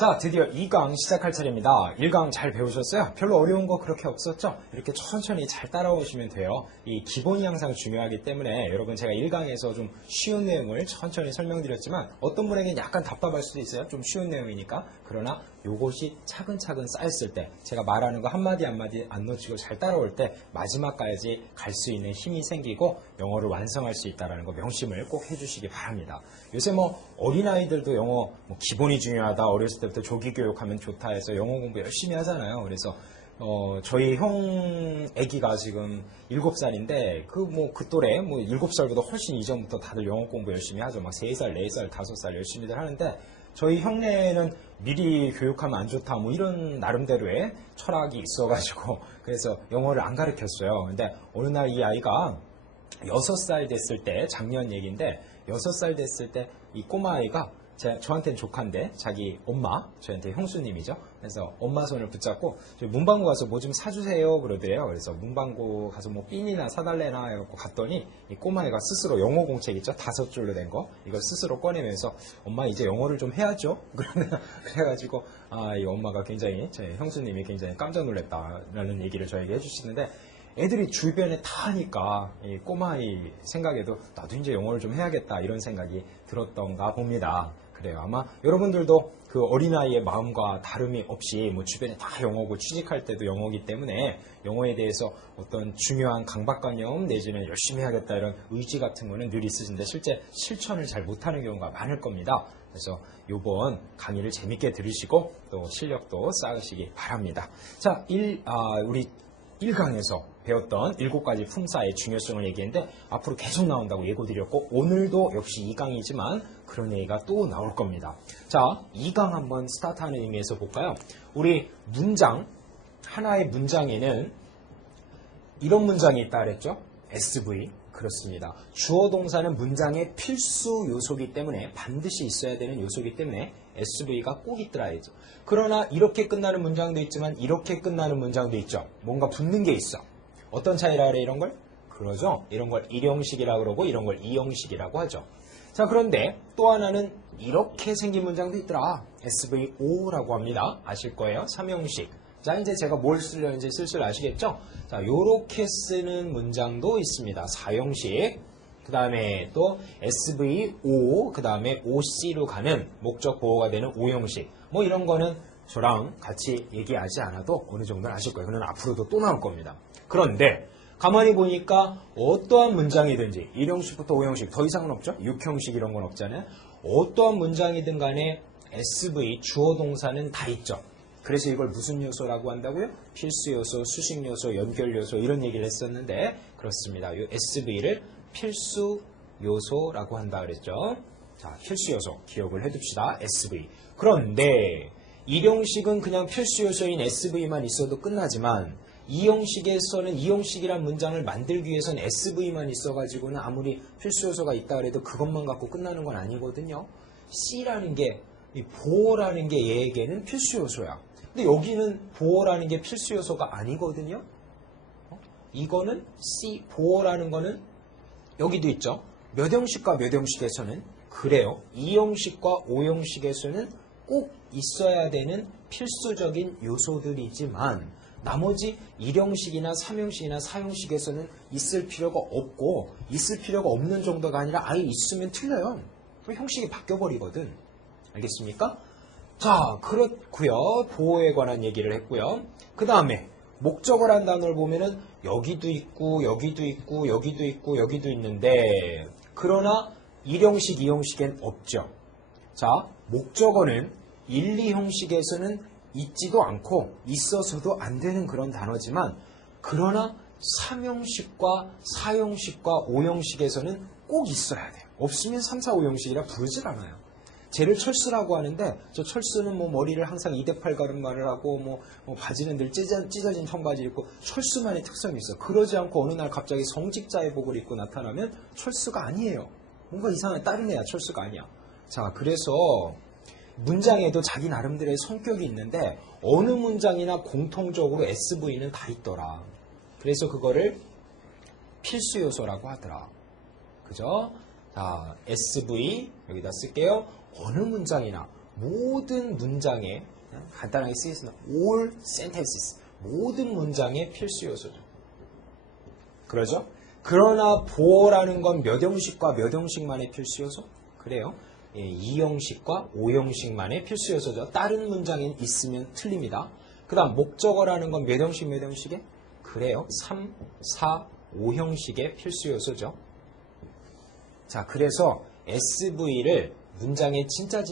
자, 드디어 2강 시작할 차례입니다. 1강 잘 배우셨어요? 별로 어려운 거 그렇게 없었죠? 이렇게 천천히 잘 따라오시면 돼요. 이 기본이 항상 중요하기 때문에 여러분 제가 1강에서 좀 쉬운 내용을 천천히 설명드렸지만 어떤 분에게는 약간 답답할 수도 있어요. 좀 쉬운 내용이니까. 그러나 요것이 차근차근 쌓였을 때 제가 말하는 거 한마디 한마디 안 놓치고 잘 따라올 때 마지막까지 갈 수 있는 힘이 생기고 영어를 완성할 수 있다는 거 명심을 꼭 해주시기 바랍니다. 요새 어린아이들도 영어 기본이 중요하다, 어렸을 때부터 조기 교육하면 좋다 해서 영어 공부 열심히 하잖아요. 그래서 저희 형 아기가 지금 7살인데 그 또래 7살보다 훨씬 이전부터 다들 영어 공부 열심히 하죠. 막 3살, 4살, 5살 열심히들 하는데 저희 형네는 미리 교육하면 안 좋다 이런 나름대로의 철학이 있어가지고 그래서 영어를 안 가르쳤어요. 근데 어느 날 이 아이가 6살 됐을 때, 작년 얘기인데 6살 됐을 때 이 꼬마아이가 저한테는 조카인데 자기 엄마, 저한테 형수님이죠. 그래서 엄마 손을 붙잡고 문방구 가서 뭐 좀 사주세요 그러더래요. 그래서 문방구 가서 핀이나 사달래나 해갖고 갔더니 이 꼬마애가 스스로 영어 공책 있죠? 5줄로 된 거. 이걸 스스로 꺼내면서 엄마 이제 영어를 좀 해야죠. 그래가지고 이 엄마가 굉장히, 제 형수님이 굉장히 깜짝 놀랐다라는 얘기를 저에게 해주시는데 애들이 주변에 다 하니까 이 꼬마아이 생각에도 나도 이제 영어를 좀 해야겠다 이런 생각이 들었던가 봅니다. 그래요. 아마 여러분들도 그 어린아이의 마음과 다름이 없이 주변에 다 영어고 취직할 때도 영어이기 때문에 영어에 대해서 어떤 중요한 강박관념 내지는 열심히 해야겠다 이런 의지 같은 거는 늘 있으신데 실제 실천을 잘 못하는 경우가 많을 겁니다. 그래서 이번 강의를 재밌게 들으시고 또 실력도 쌓으시기 바랍니다. 자, 우리 1강에서 배웠던 7가지 품사의 중요성을 얘기했는데 앞으로 계속 나온다고 예고드렸고 오늘도 역시 2강이지만 그런 얘기가 또 나올 겁니다. 자, 2강 한번 스타트하는 의미에서 볼까요? 우리 문장, 하나의 문장에는 이런 문장이 있다 그랬죠? SV. 그렇습니다. 주어 동사는 문장의 필수 요소이기 때문에 반드시 있어야 되는 요소이기 때문에 SV가 꼭 있더라야죠. 그러나 이렇게 끝나는 문장도 있지만 이렇게 끝나는 문장도 있죠. 뭔가 붙는 게 있어. 어떤 차이라 그래 이런 걸? 그러죠. 이런 걸 1형식이라고 그러고 이런 걸 2형식이라고 하죠. 자, 그런데 또 하나는 이렇게 생긴 문장도 있더라. SVO라고 합니다. 아실 거예요. 3형식. 자, 이제 제가 뭘 쓰려는지 슬슬 아시겠죠? 자, 요렇게 쓰는 문장도 있습니다. 4형식. 그 다음에 또 SVO, 그 다음에 OC로 가는 목적 보호가 되는 5형식. 이런 거는 저랑 같이 얘기하지 않아도 어느 정도는 아실 거예요. 그건 앞으로도 또 나올 겁니다. 그런데 가만히 보니까 어떠한 문장이든지 1형식부터 5형식, 더 이상은 없죠? 6형식 이런 건 없잖아요. 어떠한 문장이든 간에 SV, 주어 동사는 다 있죠. 그래서 이걸 무슨 요소라고 한다고요? 필수 요소, 수식 요소, 연결 요소 이런 얘기를 했었는데 그렇습니다. 이 SV를 필수 요소라고 한다 그랬죠. 자, 필수 요소 기억을 해둡시다. SV. 그런데 1형식은 그냥 필수 요소인 SV만 있어도 끝나지만 2형식에서는 2형식이란 문장을 만들기 위해서는 SV만 있어가지고는 아무리 필수 요소가 있다 그래도 그것만 갖고 끝나는 건 아니거든요. C라는 게, 이 보호라는 게 얘에게는 필수 요소야. 근데 여기는 보호라는 게 필수 요소가 아니거든요. 이거는 C, 보호라는 거는 여기도 있죠. 몇 형식과 몇 형식에서는 그래요. 2형식과 5형식에서는 꼭 있어야 되는 필수적인 요소들이지만 나머지 1형식이나 3형식이나 4형식에서는 있을 필요가 없고 있을 필요가 없는 정도가 아니라 아예 있으면 틀려요. 형식이 바뀌어버리거든. 알겠습니까? 자, 그렇고요. 보호에 관한 얘기를 했고요. 그 다음에 목적어란 단어를 보면은 여기도 있고 여기도 있고 여기도 있고 여기도 있는데 그러나 1형식, 2형식엔 없죠. 자, 목적어는 1, 2형식에서는 있지도 않고 있어서도 안 되는 그런 단어지만 그러나 3형식과 4형식과 5형식에서는 꼭 있어야 돼요. 없으면 3, 4, 5형식이라 부르질 않아요. 쟤를 철수라고 하는데 저 철수는 머리를 항상 2대8 가르마를 하고 바지는 늘 찢어진 청바지 입고 철수만의 특성이 있어. 그러지 않고 어느 날 갑자기 성직자의복을 입고 나타나면 철수가 아니에요. 뭔가 이상한 다른 애야. 철수가 아니야. 자, 그래서 문장에도 자기 나름대로의 성격이 있는데 어느 문장이나 공통적으로 SV는 다 있더라. 그래서 그거를 필수 요소라고 하더라. 그죠? 자, SV 여기다 쓸게요. 어느 문장이나 모든 문장에 간단하게 쓰겠습니다. all sentences 모든 문장의 필수 요소죠. 그러죠? 그러나 보어라는 건 몇 형식과 몇 형식만의 필수 요소? 그래요. 예, 2형식과 5형식만의 필수 요소죠. 다른 문장에 있으면 틀립니다. 그 다음 목적어라는 건 몇 형식 몇 형식에? 그래요. 3, 4, 5형식의 필수 요소죠. 자, 그래서 SV를 문장에 진짜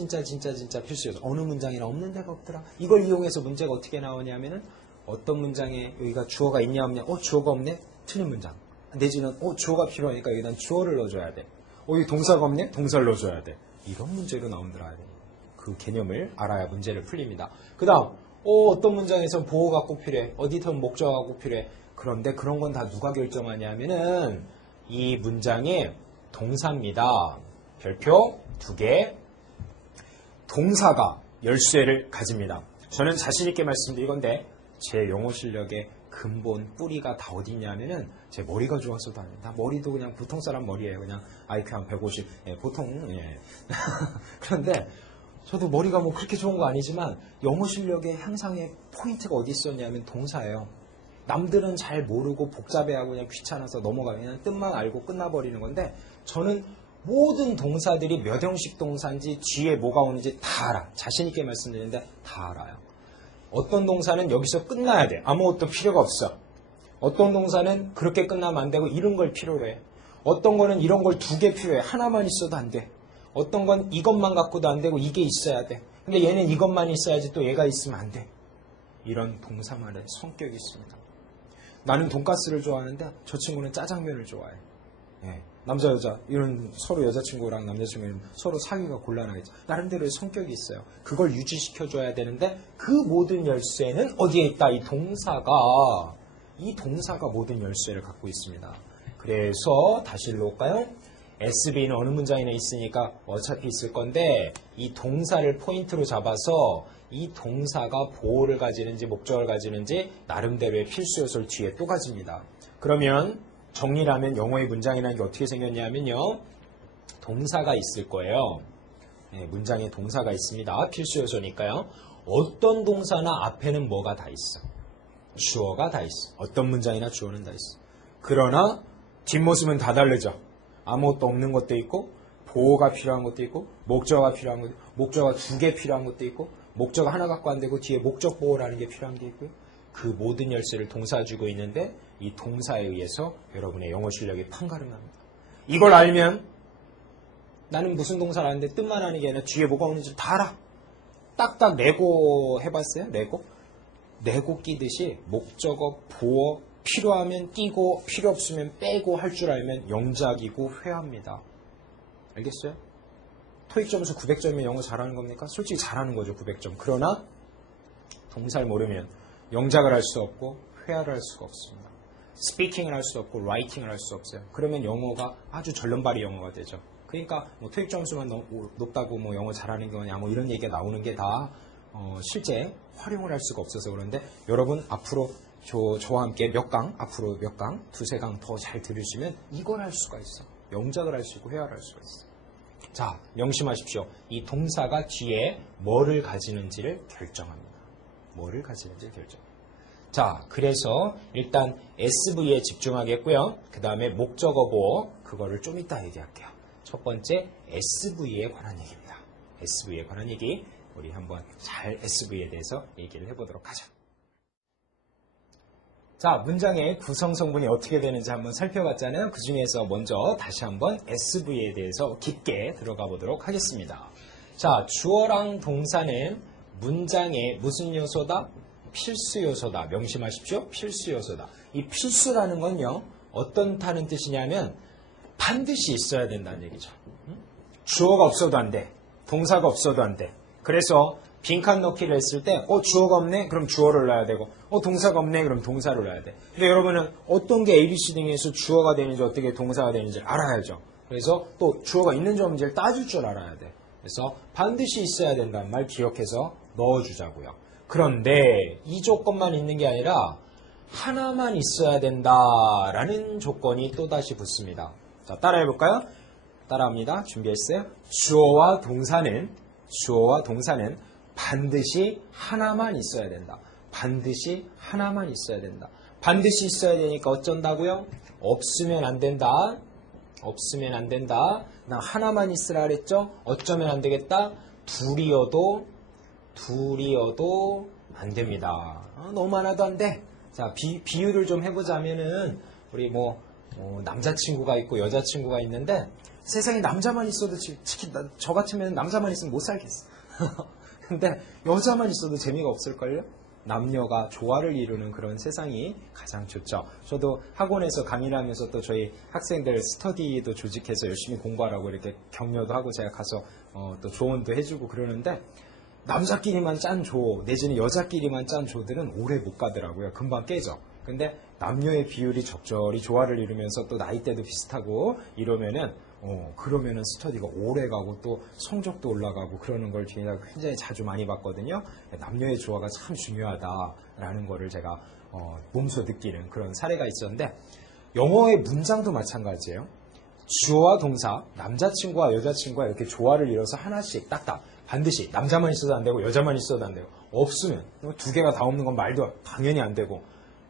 필수 요소. 어느 문장이나 없는 데가 없더라. 이걸 이용해서 문제가 어떻게 나오냐면은 어떤 문장에 여기가 주어가 있냐 없냐. 주어가 없네? 틀린 문장. 내지는 주어가 필요하니까 여기다 주어를 넣어줘야 돼. 여기 동사가 없네? 동사를 넣어줘야 돼. 이런 문제로 나오더라. 그 개념을 알아야 문제를 풀립니다. 그 다음 어떤 문장에선 보어가 꼭 필요해. 어디든 목적어가 꼭 필요해. 그런데 그런 건 다 누가 결정하냐면은 이 문장의 동사입니다. 별표 2개. 동사가 열쇠를 가집니다. 저는 자신있게 말씀드린 건데 제 영어 실력의 근본 뿌리가 다 어디 있냐면은 제 머리가 좋아서도 아닙니다. 머리도 그냥 보통 사람 머리예요. 그냥 IQ 한 150. 예, 보통 예. 그런데 저도 머리가 뭐 그렇게 좋은 거 아니지만 영어 실력의 향상의 포인트가 어디 있었냐면 동사예요. 남들은 잘 모르고 복잡해하고 그냥 귀찮아서 넘어가면 그냥 뜻만 알고 끝나버리는 건데 저는 모든 동사들이 몇 형식 동사인지 뒤에 뭐가 오는지 다 알아. 자신있게 말씀드리는데 다 알아요. 어떤 동사는 여기서 끝나야 돼. 아무것도 필요가 없어. 어떤 동사는 그렇게 끝나면 안 되고 이런 걸 필요로 해. 어떤 거는 이런 걸 2개 필요해. 하나만 있어도 안 돼. 어떤 건 이것만 갖고도 안 되고 이게 있어야 돼. 근데 얘는 이것만 있어야지 또 얘가 있으면 안 돼. 이런 동사만의 성격이 있습니다. 나는 돈가스를 좋아하는데 저 친구는 짜장면을 좋아해. 예. 남자 여자 이런 서로 여자친구랑 남자친구는 서로 사귀기가 곤란하겠죠. 나름대로의 성격이 있어요. 그걸 유지시켜줘야 되는데 그 모든 열쇠는 어디에 있다? 이 동사가 모든 열쇠를 갖고 있습니다. 그래서 다시 읽어볼까요? SV는 어느 문장이나 있으니까 어차피 있을 건데 이 동사를 포인트로 잡아서 이 동사가 보어를 가지는지 목적어를 가지는지 나름대로의 필수 요소를 뒤에 또 가집니다. 그러면 정리를 하면 영어의 문장이라는 게 어떻게 생겼냐면요. 동사가 있을 거예요. 네, 문장에 동사가 있습니다. 필수 요소니까요. 어떤 동사나 앞에는 뭐가 다 있어. 주어가 다 있어. 어떤 문장이나 주어는 다 있어. 그러나 뒷모습은 다 다르죠. 아무것도 없는 것도 있고 보어가 필요한 것도 있고 목적어가 필요한 것도 있고 목적어가 2개 필요한 것도 있고 목적어 하나 갖고 안 되고 뒤에 목적 보어라는 게 필요한 게 있고요. 그 모든 열쇠를 동사가 쥐고 있는데 이 동사에 의해서 여러분의 영어 실력이 판가름합니다. 이걸 알면 나는 무슨 동사를 하는데 뜻만 아는 게 아니라 뒤에 뭐가 오는지 다 알아. 딱딱 레고 해봤어요? 레고 끼듯이 목적어, 보어, 필요하면 끼고 필요 없으면 빼고 할 줄 알면 영작이고 회화입니다. 알겠어요? 토익 점수 900점이면 영어 잘하는 겁니까? 솔직히 잘하는 거죠, 900점. 그러나 동사를 모르면 영작을 할 수 없고 회화를 할 수가 없습니다. 스피킹을 할 수 없고 라이팅을 할 수 없어요. 그러면 영어가 아주 절름발이 영어가 되죠. 그러니까 뭐 토익 점수만 높다고 뭐 영어 잘하는 거냐 뭐 이런 얘기가 나오는 게 다 실제 활용을 할 수가 없어서 그런데 여러분 앞으로 저와 함께 앞으로 몇 강, 2~3강 더 잘 들으시면 이걸 할 수가 있어. 영작을 할 수 있고 회화를 할 수가 있어. 자, 명심하십시오. 이 동사가 뒤에 뭐를 가지는지를 결정합니다. 뭐를 가지는지를 결정합니다. 자, 그래서 일단 SV에 집중하겠고요. 그 다음에 목적어 보어, 그거를 좀 이따 얘기할게요. 첫 번째, SV에 관한 얘기입니다. SV에 관한 얘기, 우리 한번 잘 SV에 대해서 얘기를 해보도록 하죠. 자, 문장의 구성 성분이 어떻게 되는지 한번 살펴봤잖아요. 그 중에서 먼저 다시 한번 SV에 대해서 깊게 들어가 보도록 하겠습니다. 자, 주어랑 동사는 문장의 무슨 요소다? 필수 요소다. 명심하십시오. 필수 요소다. 이 필수라는 건요, 어떤다는 뜻이냐면 반드시 있어야 된다는 얘기죠. 주어가 없어도 안 돼. 동사가 없어도 안 돼. 그래서 빈칸 넣기를 했을 때 주어가 없네? 그럼 주어를 넣어야 되고 동사가 없네? 그럼 동사를 넣어야 돼. 근데 여러분은 어떤 게 ABC 등에서 주어가 되는지 어떻게 동사가 되는지 알아야죠. 그래서 또 주어가 있는지 없는지를 따질 줄 알아야 돼. 그래서 반드시 있어야 된다는 말 기억해서 넣어주자고요. 그런데 이 조건만 있는 게 아니라 하나만 있어야 된다라는 조건이 또다시 붙습니다. 자, 따라해볼까요? 따라합니다. 준비했어요? 주어와 동사는 주어와 동사는 반드시 하나만 있어야 된다. 반드시 하나만 있어야 된다. 반드시 있어야 되니까 어쩐다고요? 없으면 안 된다. 없으면 안 된다. 나 하나만 있으라 그랬죠? 어쩌면 안 되겠다. 둘이어도 안 됩니다. 너무 많아도 안 돼. 자, 비유를 좀 해보자면은 우리 남자친구가 있고 여자친구가 있는데 세상에 남자만 있어도 저 같으면 남자만 있으면 못 살겠어. 근데 여자만 있어도 재미가 없을걸요? 남녀가 조화를 이루는 그런 세상이 가장 좋죠. 저도 학원에서 강의를 하면서 또 저희 학생들 스터디도 조직해서 열심히 공부하라고 이렇게 격려도 하고 제가 가서 또 조언도 해주고 그러는데 남자끼리만 짠 조, 내지는 여자끼리만 짠 조들은 오래 못 가더라고요. 금방 깨져. 근데 남녀의 비율이 적절히 조화를 이루면서 또 나이대도 비슷하고 이러면은 그러면은 스터디가 오래 가고 또 성적도 올라가고 그러는 걸 제가 굉장히 자주 많이 봤거든요. 남녀의 조화가 참 중요하다라는 거를 제가 몸소 느끼는 그런 사례가 있었는데 영어의 문장도 마찬가지예요. 주어와 동사, 남자친구와 여자친구가 이렇게 조화를 이뤄서 하나씩 딱딱 반드시 남자만 있어도 안 되고 여자만 있어도 안 되고 없으면 두 개가 다 없는 건 말도 당연히 안 되고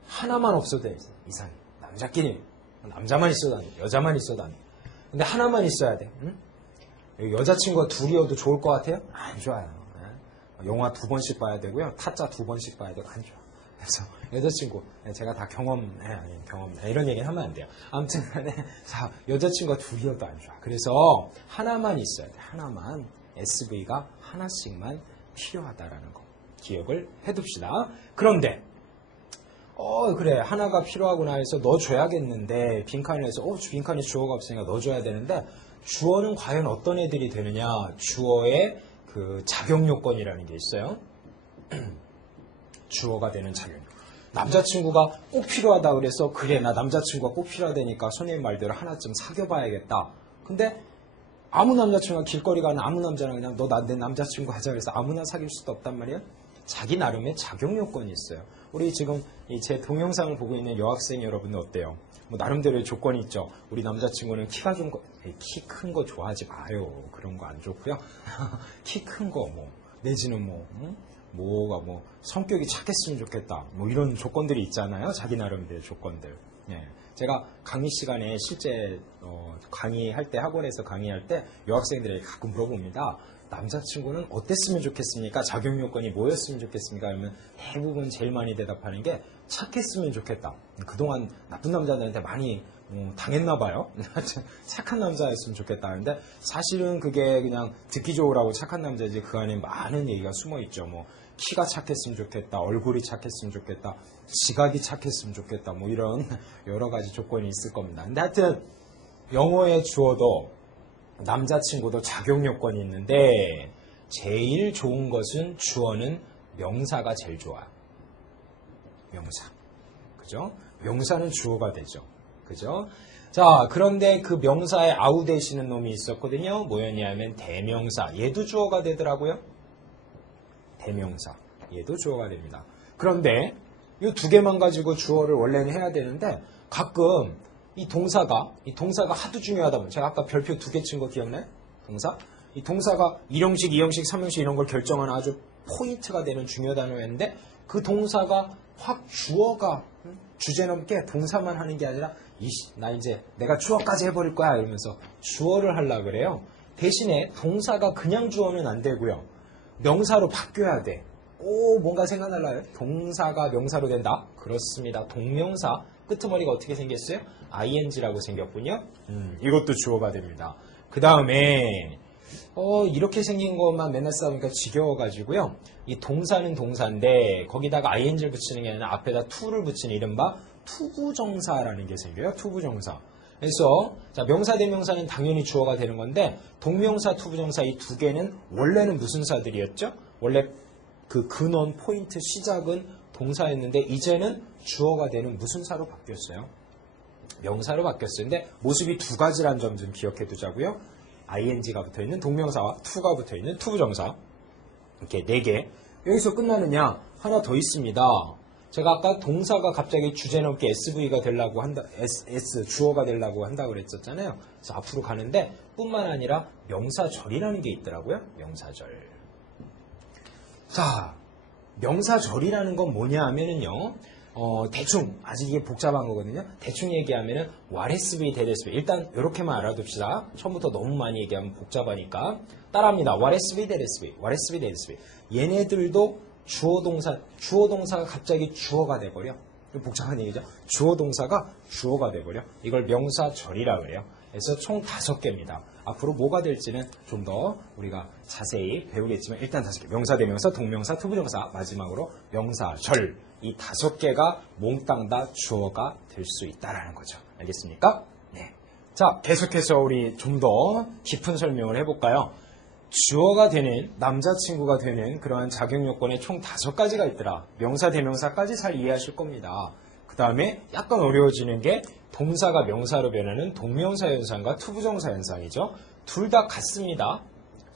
하나만 없어도 돼. 이상해. 남자끼리 남자만 있어도 안 돼. 여자만 있어도 안 돼. 근데 하나만 있어야 돼. 응? 여자친구가 둘이어도 좋을 것 같아요? 안 좋아요. 영화 2번씩 봐야 되고요. 타짜 2번씩 봐야 되고 안 좋아. 그래서 여자친구 제가 다 경험 이런 얘기는 하면 안 돼요. 아무튼 간에 여자친구가 둘이어도 안 좋아. 그래서 하나만 있어야 돼. 하나만. SV가 하나씩만 필요하다라는 거 기억을 해둡시다. 그런데 그래 하나가 필요하구나 해서 넣어줘야겠는데 빈칸에서 빈칸에 주어가 없으니까 넣어줘야 되는데 주어는 과연 어떤 애들이 되느냐. 주어의 그 작용 요건이라는 게 있어요. 주어가 되는 작용 요건. 남자친구가 꼭 필요하다 그래서 그래 나 남자친구가 꼭 필요하다니까 선생님 말대로 하나쯤 사귀어봐야겠다. 근데 아무 남자친구가 길거리 가는 아무 남자랑 그냥 너 내 남자친구 하자 그래서 아무나 사귈 수도 없단 말이에요. 자기 나름의 작용 요건이 있어요. 우리 지금 제 동영상을 보고 있는 여학생 여러분은 어때요? 나름대로의 조건이 있죠. 우리 남자친구는 키가 좀 키 큰 거 좋아하지 마요. 그런 거 안 좋고요. 키 큰 거 내지는 성격이 착했으면 좋겠다. 이런 조건들이 있잖아요. 자기 나름대로의 조건들. 예. 제가 강의 시간에 실제 강의할 때 학원에서 강의할 때 여학생들에게 가끔 물어봅니다. 남자친구는 어땠으면 좋겠습니까? 작용 요건이 뭐였으면 좋겠습니까? 그러면 대부분 제일 많이 대답하는 게 착했으면 좋겠다. 그동안 나쁜 남자들한테 많이 당했나 봐요. 착한 남자였으면 좋겠다. 근데 사실은 그게 그냥 듣기 좋으라고 착한 남자이지 그 안에 많은 얘기가 숨어 있죠. 키가 착했으면 좋겠다. 얼굴이 착했으면 좋겠다. 지각이 착했으면 좋겠다. 이런 여러 가지 조건이 있을 겁니다. 근데 하여튼 영어의 주어도 남자친구도 작용 요건이 있는데 제일 좋은 것은 주어는 명사가 제일 좋아요. 명사. 그죠? 명사는 주어가 되죠. 그죠? 자, 그런데 그 명사에 아우 대시는 놈이 있었거든요. 뭐였냐면 대명사. 얘도 주어가 되더라고요. 대명사. 얘도 주어가 됩니다. 그런데 이 두 개만 가지고 주어를 원래는 해야 되는데 가끔 이 동사가 하도 중요하다 보면 제가 아까 별표 2개 친 거 기억나요? 동사? 이 동사가 1형식, 2형식, 3형식 이런 걸 결정하는 아주 포인트가 되는 중요 단어였는데 그 동사가 확 주어가 주제 넘게 동사만 하는 게 아니라 나 이제 내가 주어까지 해버릴 거야 이러면서 주어를 하려고 그래요. 대신에 동사가 그냥 주어는 안 되고요. 명사로 바뀌어야 돼. 뭔가 생각날라요? 동사가 명사로 된다? 그렇습니다. 동명사 끄트머리가 어떻게 생겼어요? ing라고 생겼군요. 이것도 주어가 됩니다. 그 다음에 이렇게 생긴 것만 맨날 써보니까 지겨워가지고요. 이 동사는 동사인데 거기다가 ing를 붙이는 게 아니라 앞에다 to를 붙이는 이른바 투부정사라는 게 생겨요. 투부정사. 그래서 명사 대명사는 당연히 주어가 되는 건데 동명사, 투부정사 이 두 개는 원래는 무슨 사들이었죠? 원래 그 근원, 포인트, 시작은 동사였는데 이제는 주어가 되는 무슨 사로 바뀌었어요? 명사로 바뀌었어요. 근데 모습이 두 가지란 점 좀 기억해 두자고요. ing가 붙어있는 동명사와 to가 붙어있는 투부정사 이렇게 4개. 여기서 끝나느냐? 하나 더 있습니다. 제가 아까 동사가 갑자기 주제 넘게 SV가 되려고 한다, 주어가 되려고 한다고 그랬었잖아요. 그래서 앞으로 가는데 뿐만 아니라 명사절이라는 게 있더라고요. 명사절. 자, 명사절이라는 건 뭐냐 하면은요, 대충, 아직 이게 복잡한 거거든요. 대충 얘기하면은, what has be, that has be. 일단, 요렇게만 알아둡시다. 처음부터 너무 많이 얘기하면 복잡하니까. 따라합니다. what has be, that has be. what has be, that has be. 얘네들도 주어동사가 갑자기 주어가 돼버려. 복잡한 얘기죠. 주어동사가 주어가 돼버려. 이걸 명사절이라 그래요. 그래서 총 5개입니다. 앞으로 뭐가 될지는 좀 더 우리가 자세히 배우겠지만 일단 5개. 명사, 대명사, 동명사, 투부정사, 마지막으로 명사절. 이 5개가 몽땅 다 주어가 될 수 있다라는 거죠. 알겠습니까? 네. 자, 계속해서 우리 좀 더 깊은 설명을 해볼까요? 주어가 되는, 남자친구가 되는 그러한 작용 요건에 총 5가지가 있더라. 명사, 대명사까지 잘 이해하실 겁니다. 그 다음에 약간 어려워지는 게 동사가 명사로 변하는 동명사 현상과 투부정사 현상이죠. 둘 다 같습니다.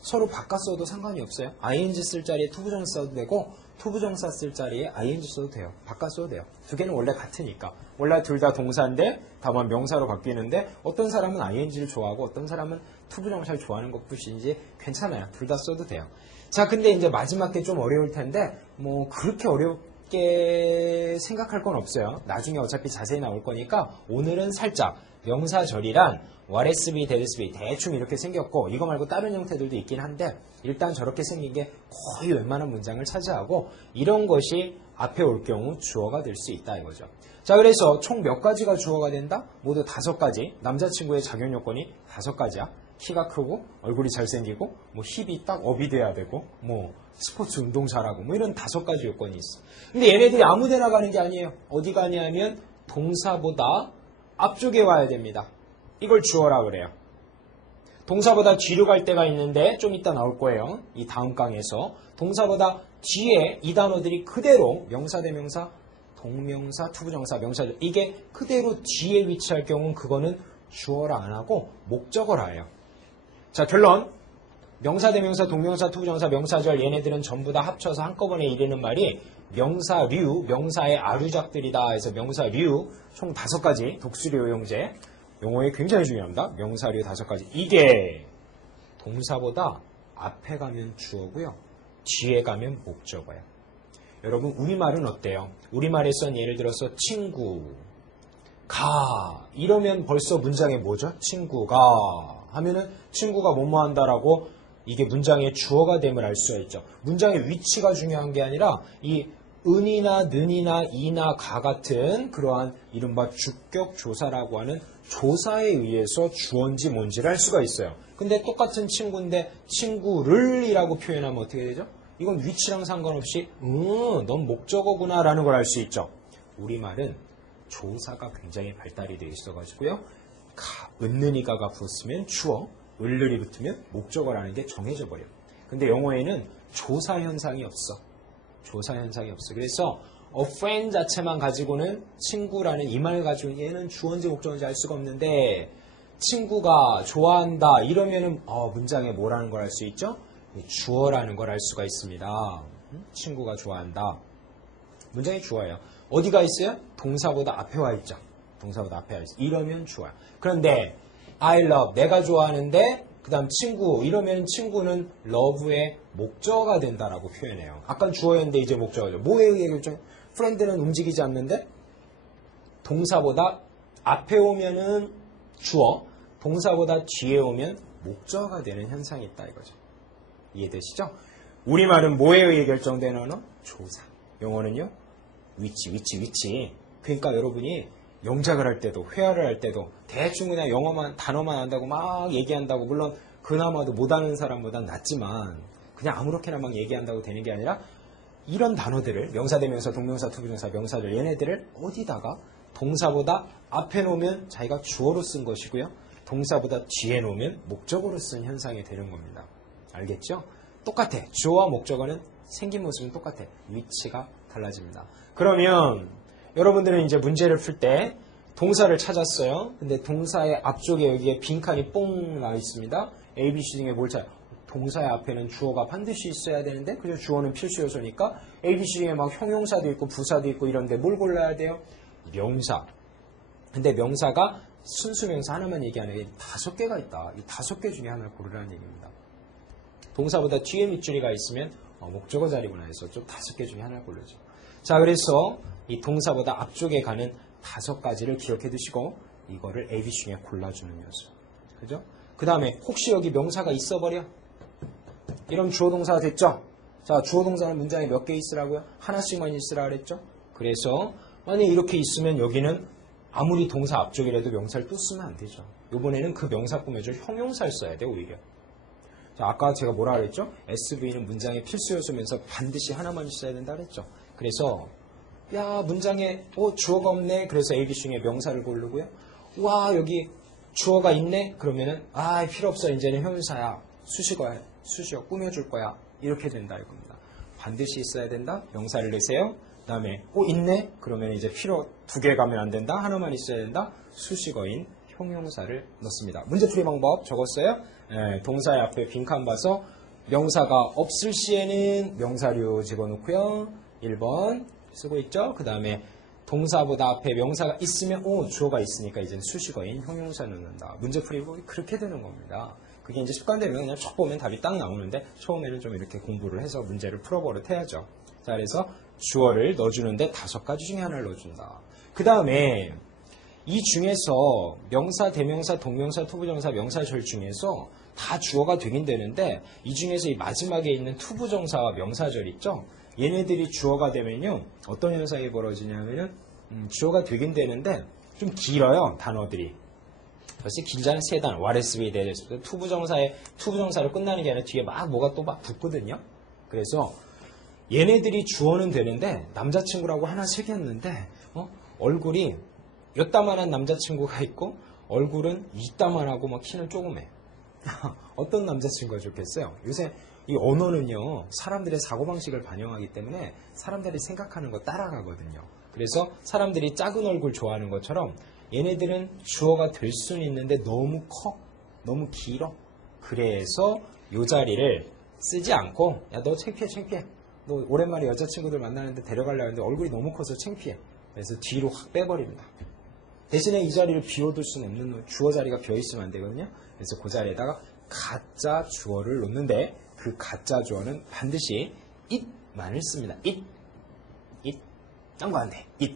서로 바꿔 써도 상관이 없어요. ing 쓸 자리에 투부정사 써도 되고 투부정사 쓸 자리에 ing 써도 돼요. 바꿔 써도 돼요. 두 개는 원래 같으니까. 원래 둘 다 동사인데 다만 명사로 바뀌는데 어떤 사람은 ing를 좋아하고 어떤 사람은 투부정사를 좋아하는 것뿐이지 괜찮아요. 둘 다 써도 돼요. 자, 근데 이제 마지막 게 좀 어려울 텐데 뭐 그렇게 어렵게 생각할 건 없어요. 나중에 어차피 자세히 나올 거니까 오늘은 살짝 명사절이란 what has be, that has be 대충 이렇게 생겼고 이거 말고 다른 형태들도 있긴 한데 일단 저렇게 생긴 게 거의 웬만한 문장을 차지하고 이런 것이 앞에 올 경우 주어가 될 수 있다 이거죠. 자, 그래서 총 몇 가지가 주어가 된다? 모두 5가지. 남자친구의 작용 요건이 5가지야. 키가 크고 얼굴이 잘생기고 뭐 힙이 딱 업이 돼야 되고 뭐 스포츠 운동 잘하고 뭐 이런 5가지 요건이 있어. 근데 얘네들이 아무 데나 가는 게 아니에요. 어디 가냐면 동사보다 앞쪽에 와야 됩니다. 이걸 주어라 그래요. 동사보다 뒤로 갈 때가 있는데 좀 이따 나올 거예요. 이 다음 강에서 동사보다 뒤에 이 단어들이 그대로 명사, 대명사, 동명사, 투부정사, 명사절 이게 그대로 뒤에 위치할 경우는 그거는 주어라 안 하고 목적어라 해요. 자, 결론. 명사, 대명사, 동명사, 투부정사, 명사절 얘네들은 전부 다 합쳐서 한꺼번에 이르는 말이 명사류, 명사의 아류작들이다 해서 명사류 총 5가지 독수리 오용제 용어에 굉장히 중요합니다. 명사류 5가지. 이게 동사보다 앞에 가면 주어고요. 뒤에 가면 목적어예요. 여러분 우리말은 어때요? 우리말에선 예를 들어서 친구, 가 이러면 벌써 문장에 뭐죠? 친구가 하면은 친구가 뭐뭐 한다라고 이게 문장의 주어가 됨을 알 수가 있죠. 문장의 위치가 중요한 게 아니라 이 은이나 는이나 이나 가 같은 그러한 이른바 주격 조사라고 하는 조사에 의해서 주어인지 뭔지를 알 수가 있어요. 근데 똑같은 친구인데 친구를 이라고 표현하면 어떻게 되죠? 이건 위치랑 상관없이 넌 목적어구나 라는 걸 알 수 있죠. 우리말은 조사가 굉장히 발달이 되어 있어가지고요. 은는이가가 붙으면 주어, 을을이 붙으면 목적어라는 게 정해져 버려요. 근데 영어에는 조사 현상이 없어. 조사 현상이 없어. 그래서 a friend 자체만 가지고는 친구라는 이 말을 가지고 얘는 주어인지 목적어인지 알 수가 없는데 친구가 좋아한다 이러면은 문장에 뭐라는 걸 알 수 있죠? 주어라는 걸 알 수가 있습니다. 친구가 좋아한다. 문장이 주어예요. 어디가 있어요? 동사보다 앞에 와 있죠. 동사보다 앞에 와 있어. 이러면 주어요. 그런데 I love 내가 좋아하는데 그 다음 친구 이러면 친구는 love의 목적어가 된다라고 표현해요. 아까 주어였는데 이제 목적어죠. 뭐에 의해 결정? friend는 움직이지 않는데 동사보다 앞에 오면은 주어, 동사보다 뒤에 오면 목적어가 되는 현상이 있다 이거죠. 이해되시죠? 우리말은 뭐에 의해 결정되는 언어? 조사. 영어는요? 위치. 그러니까 여러분이 영작을 할 때도 회화를 할 때도 대충 그냥 영어만 단어만 안다고 막 얘기한다고 물론 그나마도 못하는 사람보단 낫지만 그냥 아무렇게나 막 얘기한다고 되는 게 아니라 이런 단어들을 명사, 대명사, 동명사, 투부정사, 명사절 얘네들을 어디다가 동사보다 앞에 놓으면 자기가 주어로 쓴 것이고요. 동사보다 뒤에 놓으면 목적어로 쓴 현상이 되는 겁니다. 알겠죠? 똑같아. 주어와 목적어는 생긴 모습은 똑같아. 위치가 달라집니다. 그러면 여러분들은 이제 문제를 풀 때 동사를 찾았어요. 근데 동사의 앞쪽에 여기에 빈칸이 뽕 나와 있습니다. A, B, C 중에 뭘 찾아요? 동사의 앞에는 주어가 반드시 있어야 되는데, 그죠? 주어는 필수 요소니까 ABC 중에 막 형용사도 있고 부사도 있고 이런데 뭘 골라야 돼요? 명사. 근데 명사가 순수 명사 하나만 얘기하는 게 5개가 있다. 이 5개 중에 하나를 고르라는 얘기입니다. 동사보다 뒤에 밑줄이가 있으면 목적어 자리구나 해서 좀 5개 중에 하나를 고르죠. 자, 그래서 이 동사보다 앞쪽에 가는 5가지를 기억해 두시고 이거를 A, B 중에 골라주는 요소. 그죠? 그 다음에 혹시 여기 명사가 있어버려? 이런 주어 동사가 됐죠? 자, 주어 동사는 문장에 몇 개 있으라고요? 하나씩만 있으라 그랬죠? 그래서 만약에 이렇게 있으면 여기는 아무리 동사 앞쪽이라도 명사를 또 쓰면 안 되죠. 이번에는 그 명사 꾸며줄 형용사를 써야 돼, 오히려. 자, 아까 제가 뭐라 그랬죠? SV는 문장의 필수 요소면서 반드시 하나만 있어야 된다 그랬죠? 그래서 야, 문장에 주어가 없네. 그래서 A, B 중에 명사를 고르고요. 와, 여기 주어가 있네. 그러면은 필요 없어. 이제는 형용사야. 수식어야. 수식어 꾸며줄 거야. 이렇게 된다 이겁니다. 반드시 있어야 된다. 명사를 내세요. 그 다음에 있네. 그러면 이제 필요 2개 가면 안 된다. 하나만 있어야 된다. 수식어인 형용사를 넣습니다. 문제풀이 방법 적었어요. 동사의 앞에 빈칸 봐서 명사가 없을 시에는 명사류 집어넣고요. 1번 쓰고 있죠. 그 다음에 동사보다 앞에 명사가 있으면 주어가 있으니까 이제 수식어인 형용사 넣는다. 문제풀이 그렇게 되는 겁니다. 그게 이제 습관되면 그냥 쭉 보면 답이 딱 나오는데 처음에는 좀 이렇게 공부를 해서 문제를 풀어버릇해야죠. 자, 그래서 주어를 넣어주는데 5가지 중에 하나를 넣어준다. 그 다음에 이 중에서 명사, 대명사, 동명사, 투부정사, 명사절 중에서 다 주어가 되긴 되는데 이 중에서 이 마지막에 있는 투부정사와 명사절 있죠? 얘네들이 주어가 되면요 어떤 현상이 벌어지냐면은 주어가 되긴 되는데 좀 길어요, 단어들이. 벌써 길잖아요. 3단, 와레스비 대레스. 투부정사로 끝나는 게 아니라 뒤에 뭐가 또 붙거든요. 그래서 얘네들이 주어는 되는데 남자친구라고 하나 새겼는데 얼굴이 요따만한 남자친구가 있고 얼굴은 이따만하고 막 키는 조그매. 어떤 남자친구가 좋겠어요? 요새 이 언어는요 사람들의 사고방식을 반영하기 때문에 사람들이 생각하는 거 따라가거든요. 그래서 사람들이 작은 얼굴 좋아하는 것처럼 얘네들은 주어가 될 수는 있는데 너무 커, 너무 길어. 그래서 이 자리를 쓰지 않고 야, 너 창피해. 너 오랜만에 여자친구들 만나는데 데려가려고 하는데 얼굴이 너무 커서 창피해. 그래서 뒤로 확 빼버립니다. 대신에 이 자리를 비워둘 수는 없는 주어 자리가 비어있으면 안 되거든요. 그래서 그 자리에다가 가짜 주어를 놓는데 그 가짜 주어는 반드시 it만을 씁니다. it. 딴 거 안 돼. it.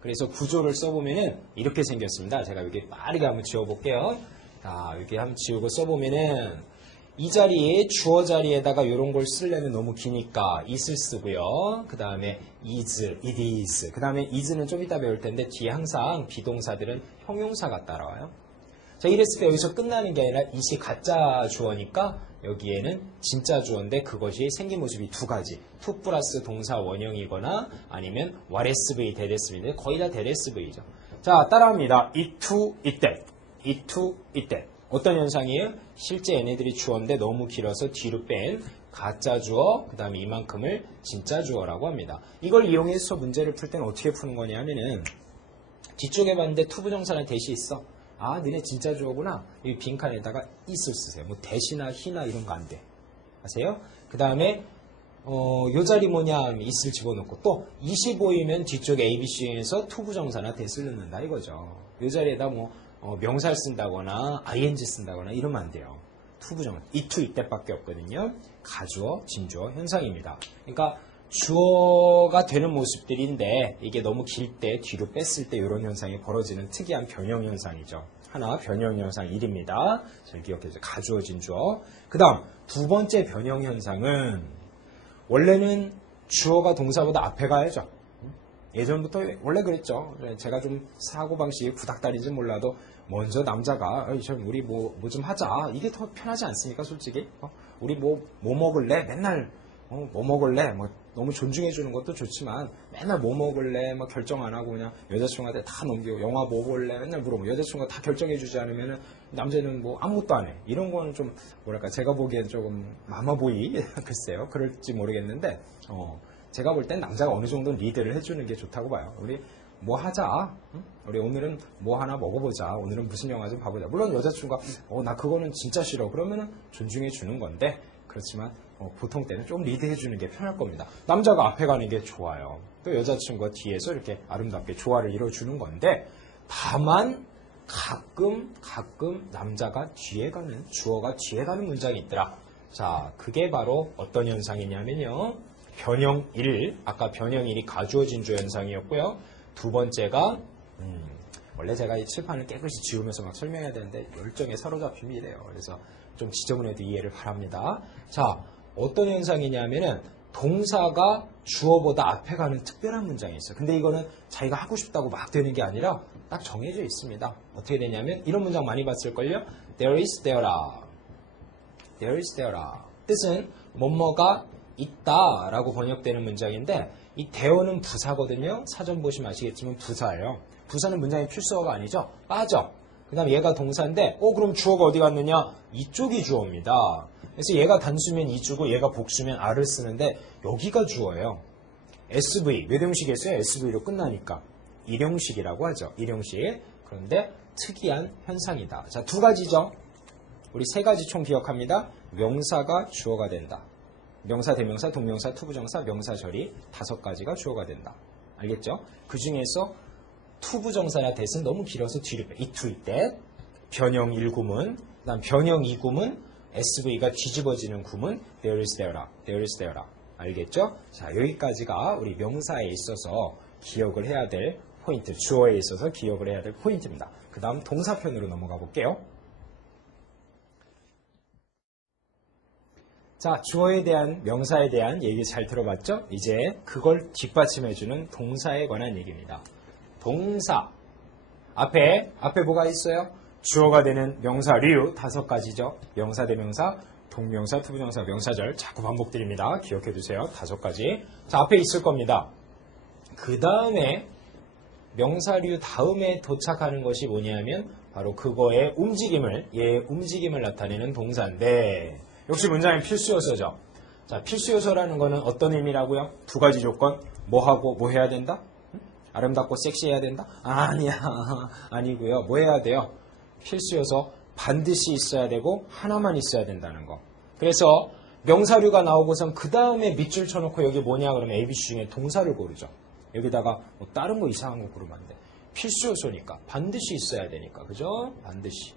그래서 구조를 써보면은 이렇게 생겼습니다. 제가 여기 빠르게 한번 지워볼게요. 자, 이렇게 한번 지우고 써보면은 이 자리에 주어 자리에다가 이런 걸 쓰려면 너무 기니까 it을 쓰고요. 그 다음에 is, it is. 그 다음에 is는 좀 이따 배울 텐데 뒤에 항상 비동사들은 형용사가 따라와요. 자, 이랬을 때 여기서 끝나는 게 아니라 it이 가짜 주어니까 여기에는 진짜 주어인데 그것이 생긴 모습이 2가지. to 플러스 동사 원형이거나 아니면 와레스브이, 데레스브이인데 거의 다 데레스브이죠. 자, 따라합니다. it to, it that. it to, it that. 어떤 현상이에요? 실제 얘네들이 주어인데 너무 길어서 뒤로 뺀 가짜 주어, 그 다음에 이만큼을 진짜 주어라고 합니다. 이걸 이용해서 문제를 풀 때는 어떻게 푸는 거냐 하면은 뒤쪽에 봤는데 투부정사는 대시 있어. 아, 너네 진짜 주어구나. 이 빈칸에다가 it을 쓰세요. 뭐 대시나 히나 이런 거 안 돼. 아세요? 그 다음에 요 자리 뭐냐 하면 it을 집어넣고 또 25이면 뒤쪽에 ABC에서 투부정사나 대시를 넣는다 이거죠. 요 자리에다 뭐 명사를 쓴다거나 ing 쓴다거나 이러면 안 돼요. 투부정사. it, it때밖에 없거든요. 가주어, 진주어 현상입니다. 그러니까 주어가 되는 모습들인데 이게 너무 길 때 뒤로 뺐을 때 이런 현상이 벌어지는 특이한 변형 현상이죠. 하나 변형 현상 1입니다. 잘 기억해주세요. 가주어, 진주어. 그 다음 2번째 변형 현상은 원래는 주어가 동사보다 앞에 가야죠. 예전부터 원래 그랬죠. 제가 좀 사고방식이 구닥다리인지 몰라도 먼저 남자가 우리 뭐 좀 하자. 이게 더 편하지 않습니까 솔직히? 우리 뭐 먹을래? 맨날 뭐 먹을래? 뭐 너무 존중해 주는 것도 좋지만 맨날 뭐 먹을래? 막 결정 안 하고 그냥 여자친구한테 다 넘기고 영화 뭐 볼래? 맨날 물어보고 여자친구가 다 결정해 주지 않으면은 남자는 뭐 아무것도 안 해. 이런 거는 좀 뭐랄까 제가 보기엔 조금 마마보이 글쎄요. 그럴지 모르겠는데 제가 볼 땐 남자가 어느 정도 리드를 해주는 게 좋다고 봐요. 우리 뭐 하자. 응? 우리 오늘은 뭐 하나 먹어보자. 오늘은 무슨 영화 좀 봐보자. 물론 여자친구가 나 그거는 진짜 싫어. 그러면은 존중해 주는 건데 그렇지만 보통 때는 좀 리드해 주는 게 편할 겁니다. 남자가 앞에 가는 게 좋아요. 또 여자친구가 뒤에서 이렇게 아름답게 조화를 이뤄주는 건데 다만 가끔 남자가 뒤에 가는 주어가 뒤에 가는 문장이 있더라. 자, 그게 바로 어떤 현상이냐면요. 변형 1, 아까 변형 1이 가주어진 주 현상이었고요. 두 번째가 원래 제가 이 칠판을 깨끗이 지우면서 막 설명해야 되는데 열정에 사로잡힘이 이래요. 그래서 좀 지저분해도 이해를 바랍니다. 자, 어떤 현상이냐면은 동사가 주어보다 앞에 가는 특별한 문장이 있어요. 근데 이거는 자기가 하고 싶다고 막 되는 게 아니라 딱 정해져 있습니다. 어떻게 되냐면 이런 문장 많이 봤을걸요? There is there라. There is there라. 뜻은 뭐뭐가 있다 라고 번역되는 문장인데 이 there는 부사거든요. 사전 보시면 아시겠지만 부사예요. 부사는 문장의 필수어가 아니죠. 빠져. 그 다음에 얘가 동사인데 그럼 주어가 어디 갔느냐? 이쪽이 주어입니다. 그래서 얘가 단수면 이주고 얘가 복수면 a를 쓰는데 여기가 주어예요. SV, 몇 형식이었어요? SV로 끝나니까. 일형식이라고 하죠. 일형식. 그런데 특이한 현상이다. 자, 두 가지죠. 우리 세 가지 총 기억합니다. 명사가 주어가 된다. 명사, 대명사, 동명사, 투부정사, 명사절이 5가지가 주어가 된다. 알겠죠? 그 중에서 투부정사나 대신 너무 길어서 뒤로 빼. it, that. 변형 1구문. 그 다음 변형 2구문. SV가 뒤집어지는 구문. there is there라. there is there라. 알겠죠? 자, 여기까지가 우리 명사에 있어서 기억을 해야 될 포인트. 주어에 있어서 기억을 해야 될 포인트입니다. 그 다음 동사편으로 넘어가 볼게요. 자, 주어에 대한, 명사에 대한 얘기 잘 들어봤죠? 이제 그걸 뒷받침해주는 동사에 관한 얘기입니다. 동사. 앞에 뭐가 있어요? 주어가 되는 명사류 5가지죠. 명사, 대명사, 동명사, 투부정사, 명사절. 자꾸 반복드립니다. 기억해두세요. 5가지. 자, 앞에 있을 겁니다. 그 다음에 명사류 다음에 도착하는 것이 뭐냐면 바로 그거의 움직임을, 얘의 움직임을 나타내는 동사인데 역시 문장의 필수 요소죠. 자, 필수 요소라는 거는 어떤 의미라고요? 2가지 조건. 뭐 하고 뭐 해야 된다? 아름답고 섹시해야 된다? 아니야. 아니고요. 뭐 해야 돼요? 필수 요소 반드시 있어야 되고 하나만 있어야 된다는 거. 그래서 명사류가 나오고선 그 다음에 밑줄 쳐놓고 여기 뭐냐 그러면 ABC 중에 동사를 고르죠. 여기다가 뭐 다른 거 이상한 거 고르면 안 돼. 필수 요소니까 반드시 있어야 되니까. 그죠? 반드시.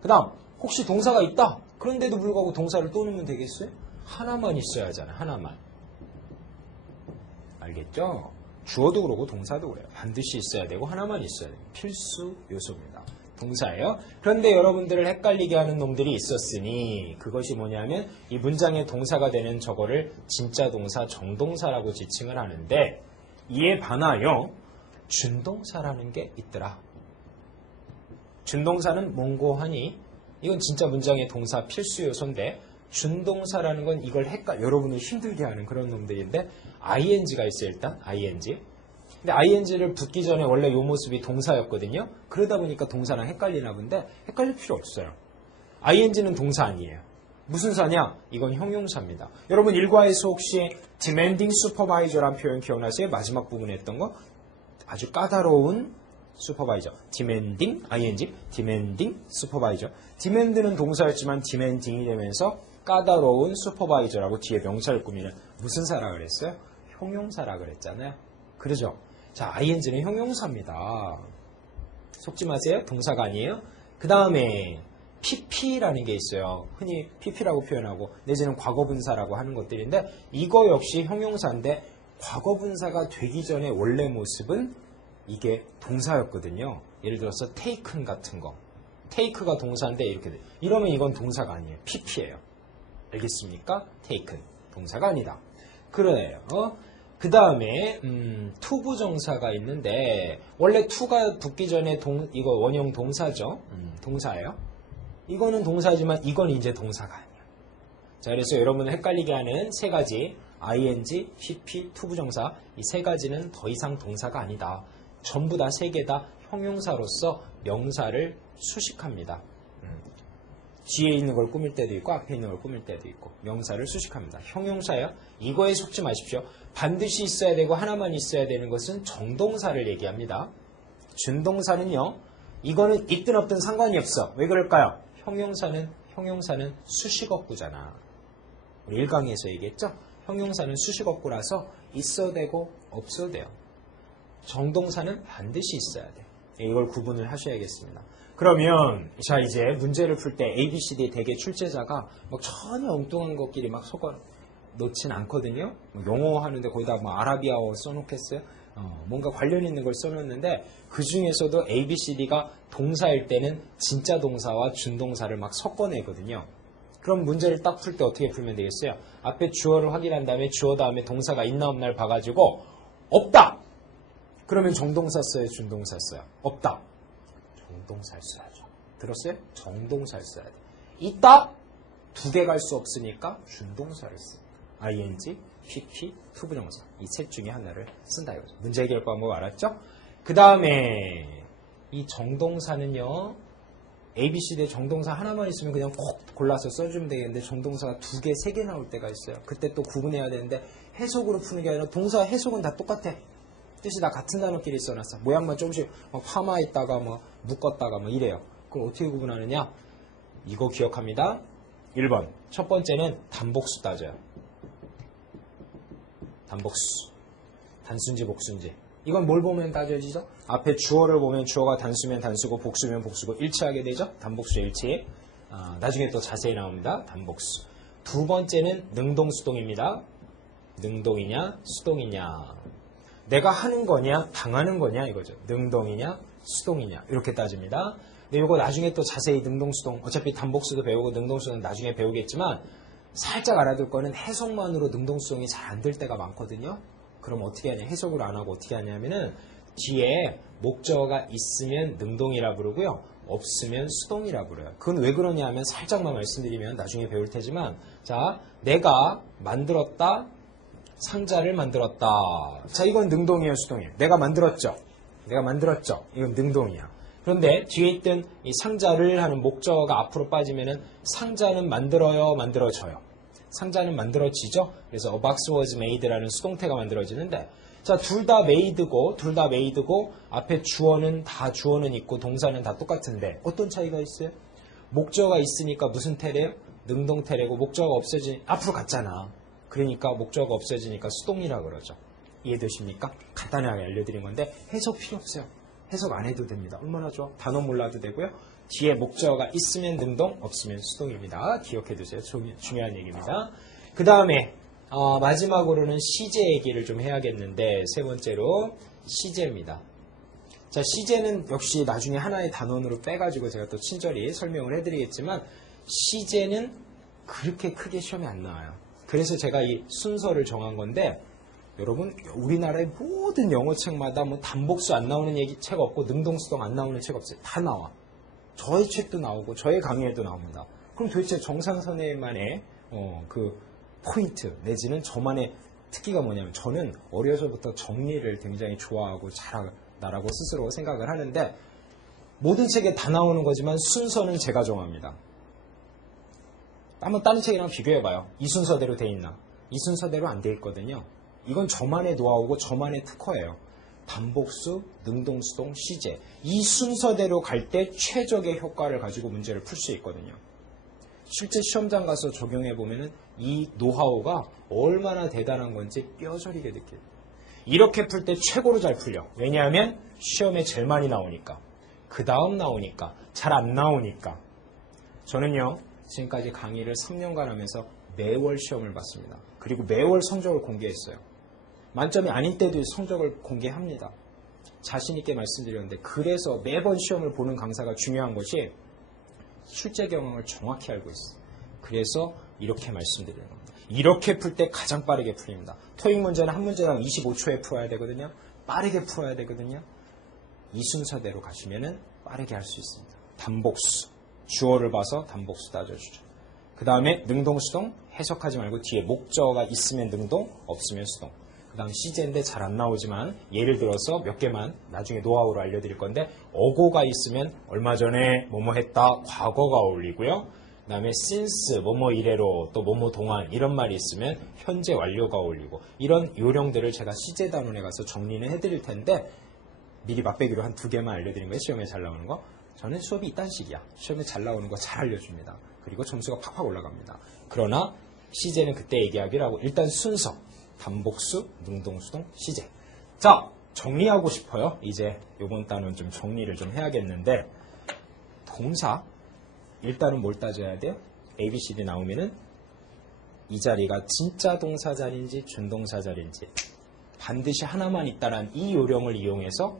그 다음 혹시 동사가 있다. 그런데도 불구하고 동사를 또 넣으면 되겠어요? 하나만 있어야 하잖아요. 하나만. 알겠죠? 주어도 그러고 동사도 그래요. 반드시 있어야 되고 하나만 있어야 돼요. 필수 요소입니다. 동사예요. 그런데 여러분들을 헷갈리게 하는 놈들이 있었으니 그것이 뭐냐면 이 문장의 동사가 되는 저거를 진짜 동사, 정동사라고 지칭을 하는데 이에 반하여 준동사라는 게 있더라. 준동사는 몽고하니 이건 진짜 문장의 동사 필수 요소인데 준동사라는 건 이걸 여러분을 힘들게 하는 그런 놈들인데 ing가 있어요. 일단 ing. 근데 ing를 붙기 전에 원래 이 모습이 동사였거든요. 그러다 보니까 동사랑 헷갈리나 본데 헷갈릴 필요 없어요. ing는 동사 아니에요. 무슨 사냐? 이건 형용사입니다. 여러분 일과에서 혹시 demanding supervisor라는 표현 기억나세요? 마지막 부분에 했던 거? 아주 까다로운 슈퍼바이저. demanding, ing, demanding supervisor. demand는 동사였지만 demanding이 되면서 까다로운 슈퍼바이저라고 뒤에 명사를 꾸미는 무슨 사라 그랬어요? 형용사라 그랬잖아요. 그러죠? 자, ing는 형용사입니다. 속지 마세요. 동사가 아니에요. 그 다음에 pp라는 게 있어요. 흔히 pp라고 표현하고 내지는 과거분사라고 하는 것들인데 이거 역시 형용사인데 과거분사가 되기 전에 원래 모습은 이게 동사였거든요. 예를 들어서 taken 같은 거. take가 동사인데 이렇게 돼. 이러면 이건 동사가 아니에요. pp예요. 알겠습니까? taken. 동사가 아니다. 그래요. 그 다음에 투부정사가 있는데 원래 투가 붙기 전에 이거 원형 동사죠. 동사예요. 이거는 동사지만 이건 이제 동사가 아니에요. 자, 그래서 여러분을 헷갈리게 하는 3가지 ing, pp, 투부정사 이 3가지는 더 이상 동사가 아니다. 전부 다 3개 다 형용사로서 명사를 수식합니다. 뒤에 있는 걸 꾸밀 때도 있고 앞에 있는 걸 꾸밀 때도 있고 명사를 수식합니다. 형용사예요. 이거에 속지 마십시오. 반드시 있어야 되고 하나만 있어야 되는 것은 정동사를 얘기합니다. 준동사는요. 이거는 있든 없든 상관이 없어. 왜 그럴까요? 형용사는 수식어구잖아. 우리 1강에서 얘기했죠? 형용사는 수식어구라서 있어도 되고 없어도 돼요. 정동사는 반드시 있어야 돼. 이걸 구분을 하셔야겠습니다. 그러면 자 이제 문제를 풀 때 A, B, C, D 대개 출제자가 막 전혀 엉뚱한 것끼리 막 섞어 놓진 않거든요. 영어 하는데 거기다 뭐 아라비아어 써놓겠어요? 뭔가 관련 있는 걸 써놓는데 그 중에서도 A, B, C, D가 동사일 때는 진짜 동사와 준동사를 막 섞어내거든요. 그럼 문제를 딱 풀 때 어떻게 풀면 되겠어요? 앞에 주어를 확인한 다음에 주어 다음에 동사가 있나 없나를 봐가지고 없다! 그러면 정동사 써요? 준동사 써요? 없다. 정동사를 써야죠. 들었어요? 정동사를 써야 돼. 있다? 두 개 갈 수 없으니까 준동사를 씁니다. ing, pp, 투부정사. 이 셋 중에 하나를 쓴다 이거죠. 문제 해결 방법 알았죠? 그 다음에 이 정동사는요. ABCD 정동사 하나만 있으면 그냥 꼭 골라서 써주면 되겠는데 정동사가 두 개, 세 개 나올 때가 있어요. 그때 또 구분해야 되는데 해석으로 푸는 게 아니라 동사 해석은 다 똑같아. 뜻이 다 같은 단어끼리 써놨어. 모양만 조금씩 파마했다가 묶었다가 이래요. 그럼 어떻게 구분하느냐? 이거 기억합니다. 1번. 첫 번째는 단복수 따져요. 단복수. 단수인지 복수인지. 이건 뭘 보면 따져지죠? 앞에 주어를 보면 주어가 단수면 단수고 복수면 복수고 일치하게 되죠? 단복수 일치. 나중에 또 자세히 나옵니다. 단복수. 두 번째는 능동수동입니다. 능동이냐 수동이냐. 내가 하는 거냐 당하는 거냐 이거죠. 능동이냐 수동이냐 이렇게 따집니다. 근데 이거 나중에 또 자세히 능동수동 어차피 단복수도 배우고 능동수동 나중에 배우겠지만 살짝 알아둘 거는 해석만으로 능동수동이 잘 안 될 때가 많거든요. 그럼 어떻게 하냐 해석을 안 하고 어떻게 하냐면은 뒤에 목적어가 있으면 능동이라 부르고요. 없으면 수동이라 부르요. 그건 왜 그러냐 하면 살짝만 말씀드리면 나중에 배울 테지만 자 내가 만들었다 상자를 만들었다. 자, 이건 능동이에요, 수동이에요? 내가 만들었죠. 이건 능동이야. 그런데 뒤에 있던 이 상자를 하는 목적어가 앞으로 빠지면은 상자는 만들어요, 만들어져요. 상자는 만들어지죠. 그래서 a box was made라는 수동태가 만들어지는데 자, 둘 다 made고 앞에 주어는 있고 동사는 다 똑같은데 어떤 차이가 있어요? 목적어가 있으니까 무슨 태래요? 능동태래고 목적어가 없어지니 앞으로 갔잖아. 그러니까 목적어가 없어지니까 수동이라 그러죠. 이해되십니까? 간단하게 알려드린 건데 해석 필요 없어요. 해석 안 해도 됩니다. 얼마나 좋아? 단어 몰라도 되고요. 뒤에 목적어가 있으면 능동, 없으면 수동입니다. 기억해 두세요. 중요한 얘기입니다. 그 다음에 마지막으로는 시제 얘기를 좀 해야겠는데 세 번째로 시제입니다. 자, 시제는 역시 나중에 하나의 단원으로 빼가지고 제가 또 친절히 설명을 해드리겠지만 시제는 그렇게 크게 시험에 안 나와요. 그래서 제가 이 순서를 정한 건데 여러분 우리나라의 모든 영어책마다 단복수 안 나오는 책 없고 능동수동 안 나오는 책 없어요. 다 나와. 저의 책도 나오고 저의 강의에도 나옵니다. 그럼 도대체 정상 선생님만의 그 포인트 내지는 저만의 특기가 뭐냐면 저는 어려서부터 정리를 굉장히 좋아하고 잘한다라고 스스로 생각을 하는데 모든 책에 다 나오는 거지만 순서는 제가 정합니다. 한번 다른 책이랑 비교해봐요. 이 순서대로 돼 있나? 이 순서대로 안 돼 있거든요. 이건 저만의 노하우고 저만의 특허예요. 단복수, 능동수동, 시제. 이 순서대로 갈 때 최적의 효과를 가지고 문제를 풀 수 있거든요. 실제 시험장 가서 적용해보면 이 노하우가 얼마나 대단한 건지 뼈저리게 느껴요. 이렇게 풀 때 최고로 잘 풀려. 왜냐하면 시험에 제일 많이 나오니까. 그 다음 나오니까. 잘 안 나오니까. 저는요. 지금까지 강의를 3년간 하면서 매월 시험을 봤습니다. 그리고 매월 성적을 공개했어요. 만점이 아닌 때도 성적을 공개합니다. 자신 있게 말씀드렸는데 그래서 매번 시험을 보는 강사가 중요한 것이 실제 경험을 정확히 알고 있어요. 그래서 이렇게 말씀드리는 겁니다. 이렇게 풀 때 가장 빠르게 풀립니다. 토익 문제는 한 문제당 25초에 풀어야 되거든요. 빠르게 풀어야 되거든요. 이 순서대로 가시면 빠르게 할 수 있습니다. 단복수. 주어를 봐서 단복수 따져주죠. 그 다음에 능동수동 해석하지 말고 뒤에 목적어가 있으면 능동, 없으면 수동. 그 다음 시제인데 잘 안 나오지만 예를 들어서 몇 개만 나중에 노하우로 알려드릴 건데 어고가 있으면 얼마 전에 뭐뭐 했다 과거가 어울리고요. 그 다음에 since, 뭐뭐 이래로, 또 뭐뭐 동안 이런 말이 있으면 현재 완료가 어울리고 이런 요령들을 제가 시제 단원에 가서 정리는 해드릴 텐데 미리 맛배기로 한 2개만 알려드린 거예요. 시험에 잘 나오는 거. 저는 수업이 이딴 식이야. 시험에 잘 나오는 거 잘 알려줍니다. 그리고 점수가 팍팍 올라갑니다. 그러나 시제는 그때 얘기하기로 하고 일단 순서, 단복수, 능동수동, 시제. 자, 정리하고 싶어요. 이제 요번 단원 좀 정리를 좀 해야겠는데 동사, 일단은 뭘 따져야 돼요? ABCD 나오면은 이 자리가 진짜 동사 자리인지 준동사 자리인지 반드시 하나만 있다란 이 요령을 이용해서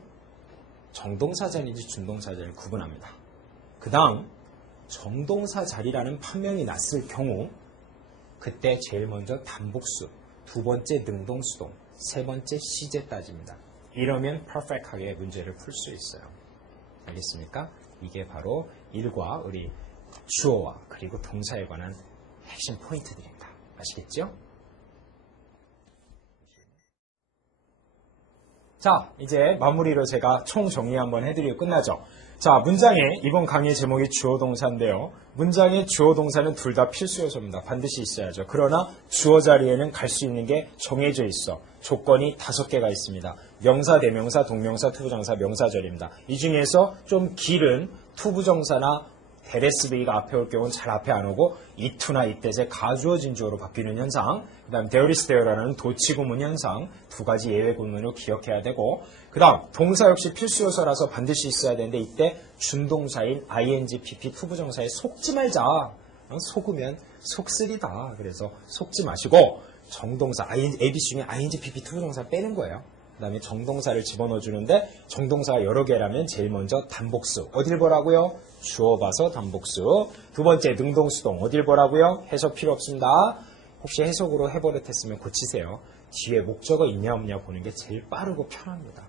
정동사 자리인지 준동사 자리를 구분합니다. 그 다음 정동사 자리라는 판명이 났을 경우 그때 제일 먼저 단복수, 2번째 능동수동, 3번째 시제 따집니다. 이러면 퍼펙트하게 문제를 풀 수 있어요. 알겠습니까? 이게 바로 일과 우리 주어와 그리고 동사에 관한 핵심 포인트들입니다. 아시겠죠? 자, 이제 마무리로 제가 총 정리 한번 해드리고 끝나죠. 자, 문장의 이번 강의 제목이 주어 동사인데요. 문장의 주어 동사는 둘 다 필수 요소입니다. 반드시 있어야죠. 그러나 주어 자리에는 갈 수 있는 게 정해져 있어. 조건이 5개가 있습니다. 명사, 대명사, 동명사, 투부정사, 명사절입니다. 이 중에서 좀 길은 투부정사나 데레스베이가 앞에 올 경우는 잘 앞에 안 오고 이투나 이때제 가주어 진주어로 바뀌는 현상, 그 다음 데어리스데어라는 도치구문 현상 2가지 예외 구문으로 기억해야 되고, 그 다음 동사 역시 필수 요소라서 반드시 있어야 되는데 이때 준동사인 ing, pp, 투부정사에 속지 말자. 속으면 속쓰리다. 그래서 속지 마시고 정동사, ABC 중에 ing, pp, 투부정사 빼는 거예요. 그 다음에 정동사를 집어넣어 주는데 정동사가 여러 개라면 제일 먼저 단복수. 어딜 보라고요? 주어 봐서 단복수. 2번째 능동수동. 어딜 보라고요? 해석 필요 없습니다. 혹시 해석으로 해버릇했으면 고치세요. 뒤에 목적어 있냐 없냐 보는 게 제일 빠르고 편합니다.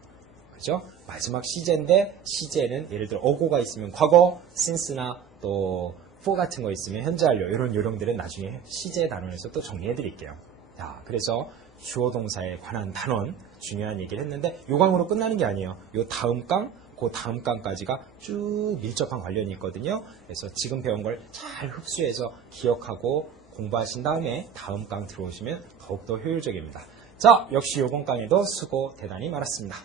그죠? 마지막 시제인데 시제는 예를 들어 어고가 있으면 과거, since나 또 for 같은 거 있으면 현재 완료 이런 요령들은 나중에 시제 단원에서 또 정리해 드릴게요. 자, 그래서 주어 동사에 관한 단원 중요한 얘기를 했는데 요 강으로 끝나는 게 아니에요. 요 다음 강, 그 다음 강까지가 쭉 밀접한 관련이 있거든요. 그래서 지금 배운 걸 잘 흡수해서 기억하고 공부하신 다음에 다음 강 들어오시면 더욱더 효율적입니다. 자, 역시 요번 강에도 수고 대단히 많았습니다.